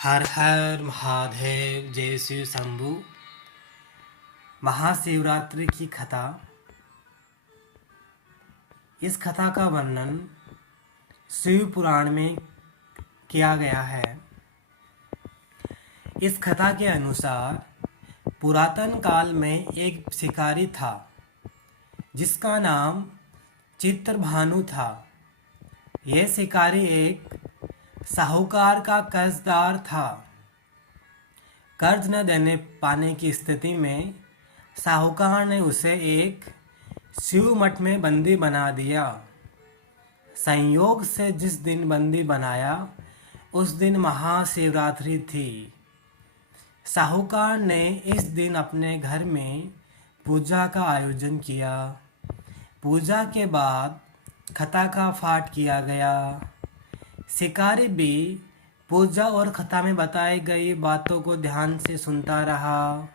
हर हर महादेव। जय शिव शंभु। महाशिवरात्रि की कथा। इस कथा का वर्णन शिव पुराण में किया गया है। इस कथा के अनुसार पुरातन काल में एक शिकारी था जिसका नाम चित्रभानु था। यह शिकारी एक साहूकार का कर्जदार था। कर्ज न देने पाने की स्थिति में साहूकार ने उसे एक शिव मठ में बंदी बना दिया। संयोग से जिस दिन बंदी बनाया उस दिन महाशिवरात्रि थी। साहूकार ने इस दिन अपने घर में पूजा का आयोजन किया। पूजा के बाद कथा का पाठ किया गया। शिकारी भी पूजा और कथा में बताई गई बातों को ध्यान से सुनता रहा।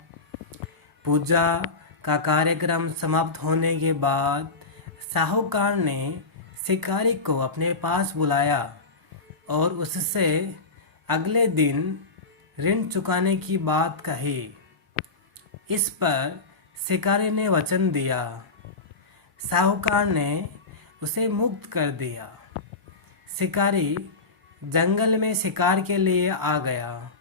पूजा का कार्यक्रम समाप्त होने के बाद साहूकार ने शिकारी को अपने पास बुलाया और उससे अगले दिन ऋण चुकाने की बात कही। इस पर शिकारी ने वचन दिया। साहूकार ने उसे मुक्त कर दिया। शिकारी जंगल में शिकार के लिए आ गया।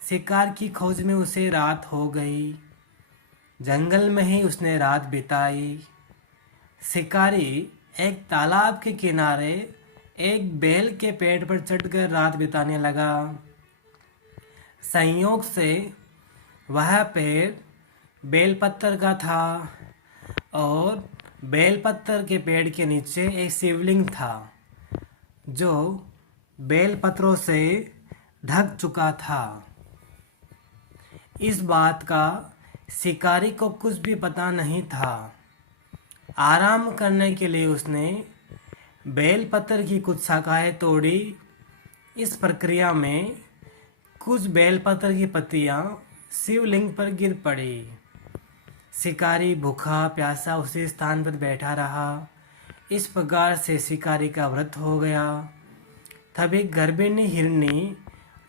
शिकार की खोज में उसे रात हो गई। जंगल में ही उसने रात बिताई। शिकारी एक तालाब के किनारे एक बेल के पेड़ पर चढ़कर रात बिताने लगा। संयोग से वह पेड़ बेलपत्र का था और बेलपत्र के पेड़ के नीचे एक शिवलिंग था जो बेलपत्रों से ढक चुका था। इस बात का शिकारी को कुछ भी पता नहीं था। आराम करने के लिए उसने बेलपत्र की कुछ शाखाएं तोड़ी। इस प्रक्रिया में कुछ बेलपत्र की पत्तियां शिवलिंग पर गिर पड़ी। शिकारी भूखा प्यासा उसी स्थान पर बैठा रहा। इस प्रकार से शिकारी का व्रत हो गया। तभी गर्भिणी हिरनी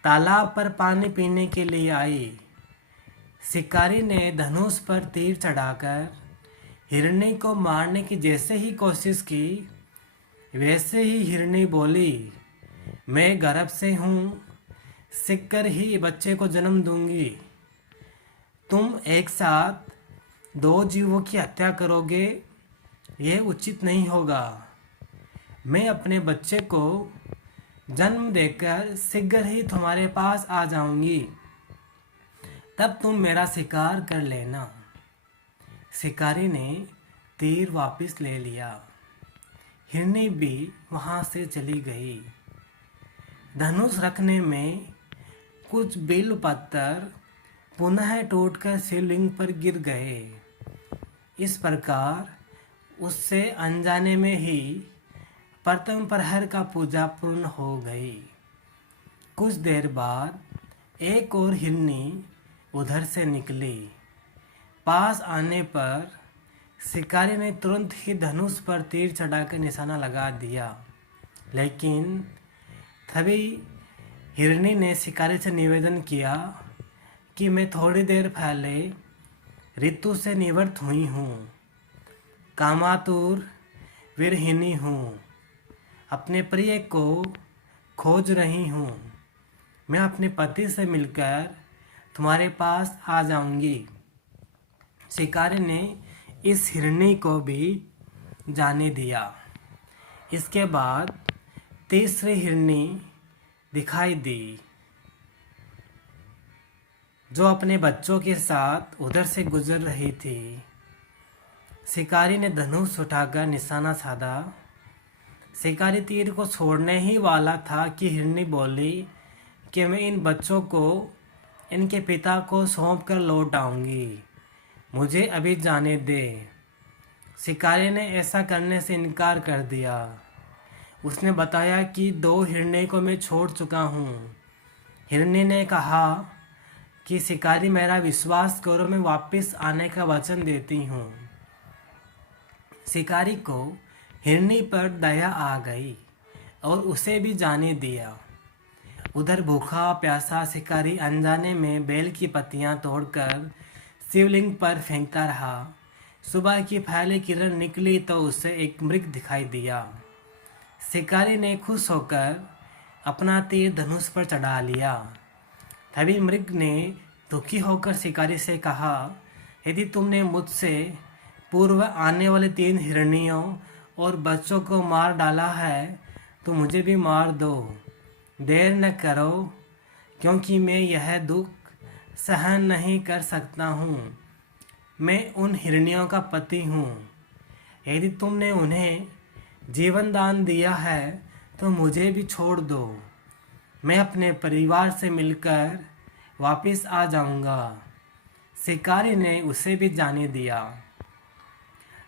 तालाब पर पानी पीने के लिए आई। शिकारी ने धनुष पर तीर चढ़ाकर हिरनी को मारने की जैसे ही कोशिश की वैसे ही हिरनी बोली, मैं गर्भ से हूँ, सीखकर ही बच्चे को जन्म दूंगी। तुम एक साथ दो जीवों की हत्या करोगे, यह उचित नहीं होगा। मैं अपने बच्चे को जन्म देकर शीघ्र ही तुम्हारे पास आ जाऊंगी, तब तुम मेरा शिकार कर लेना। शिकारी ने तीर वापस ले लिया। हिरनी भी वहां से चली गई। धनुष रखने में कुछ बेल पत्थर पुनः टूटकर शिवलिंग पर गिर गए। इस प्रकार उससे अनजाने में ही प्रथम प्रहर का पूजा पूर्ण हो गई। कुछ देर बाद एक और हिरनी उधर से निकली। पास आने पर शिकारी ने तुरंत ही धनुष पर तीर चढ़ाकर निशाना लगा दिया। लेकिन तभी हिरनी ने शिकारी से निवेदन किया कि मैं थोड़ी देर पहले ऋतु से निवृत्त हुई हूँ, कामातुर विरहिणी हूँ, अपने प्रिय को खोज रही हूँ। मैं अपने पति से मिलकर तुम्हारे पास आ जाऊंगी। शिकारी ने इस हिरनी को भी जाने दिया। इसके बाद तीसरी हिरनी दिखाई दी जो अपने बच्चों के साथ उधर से गुजर रही थी। शिकारी ने धनुष उठाकर निशाना साधा। शिकारी तीर को छोड़ने ही वाला था कि हिरनी बोली कि मैं इन बच्चों को इनके पिता को सौंप कर लौट आऊँगी, मुझे अभी जाने दे। शिकारी ने ऐसा करने से इनकार कर दिया। उसने बताया कि दो हिरने को मैं छोड़ चुका हूँ। हिरनी ने कहा कि शिकारी मेरा विश्वास करो, मैं वापस आने का वचन देती हूँ। शिकारी को हिरनी पर दया आ गई और उसे भी जाने दिया। उधर भूखा प्यासा शिकारी अनजाने में बेल की पत्तियां तोड़कर शिवलिंग पर फेंकता रहा। सुबह की पहली किरण निकली तो उसे एक मृग दिखाई दिया। शिकारी ने खुश होकर अपना तीर धनुष पर चढ़ा लिया। तभी मृग ने दुखी होकर शिकारी से कहा, यदि तुमने मुझसे पूर्व आने वाले 3 हिरणियों और बच्चों को मार डाला है तो मुझे भी मार दो। देर न करो, क्योंकि मैं यह दुख सहन नहीं कर सकता हूँ। मैं उन हिरणियों का पति हूँ। यदि तुमने उन्हें जीवन दान दिया है तो मुझे भी छोड़ दो। मैं अपने परिवार से मिलकर वापस आ जाऊंगा। शिकारी ने उसे भी जाने दिया।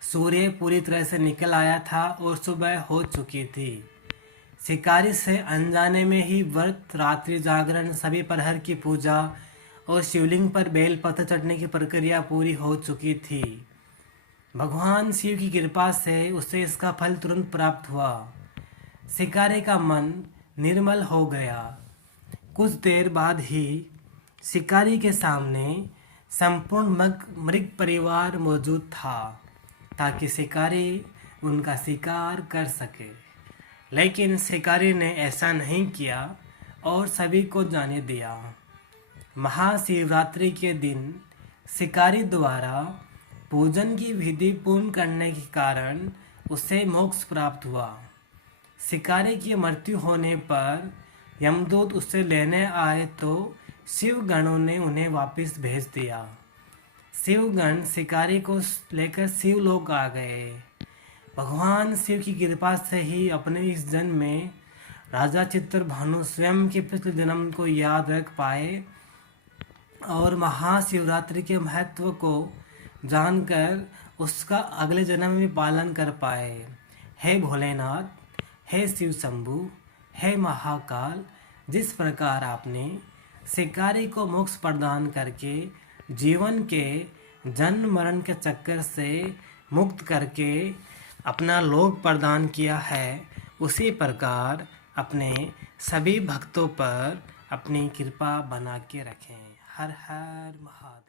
सूर्य पूरी तरह से निकल आया था और सुबह हो चुकी थी। शिकारी से अनजाने में ही व्रत, रात्रि जागरण, सभी प्रहर की पूजा और शिवलिंग पर बेल पत्थर चढ़ने की प्रक्रिया पूरी हो चुकी थी। भगवान शिव की कृपा से उसे इसका फल तुरंत प्राप्त हुआ। शिकारी का मन निर्मल हो गया। कुछ देर बाद ही शिकारी के सामने संपूर्ण मृग परिवार मौजूद था ताकि शिकारी उनका शिकार कर सके। लेकिन शिकारी ने ऐसा नहीं किया और सभी को जाने दिया। महाशिवरात्रि के दिन शिकारी द्वारा पूजन की विधि पूर्ण करने के कारण उसे मोक्ष प्राप्त हुआ। शिकारी की मृत्यु होने पर यमदूत उसे लेने आए तो शिवगणों ने उन्हें वापस भेज दिया। शिवगण शिकारी को लेकर शिवलोक आ गए। भगवान शिव की कृपा से ही अपने इस जन्म में राजा चित्रभानु स्वयं के पिछले जन्म को याद रख पाए और महाशिवरात्रि के महत्व को जानकर उसका अगले जन्म में पालन कर पाए। हे भोलेनाथ, हे शिव शंभु, हे महाकाल, जिस प्रकार आपने शिकारी को मोक्ष प्रदान करके जीवन के जन्म मरण के चक्कर से मुक्त करके अपना लोक प्रदान किया है, उसी प्रकार अपने सभी भक्तों पर अपनी कृपा बना के रखें। हर हर महादेव।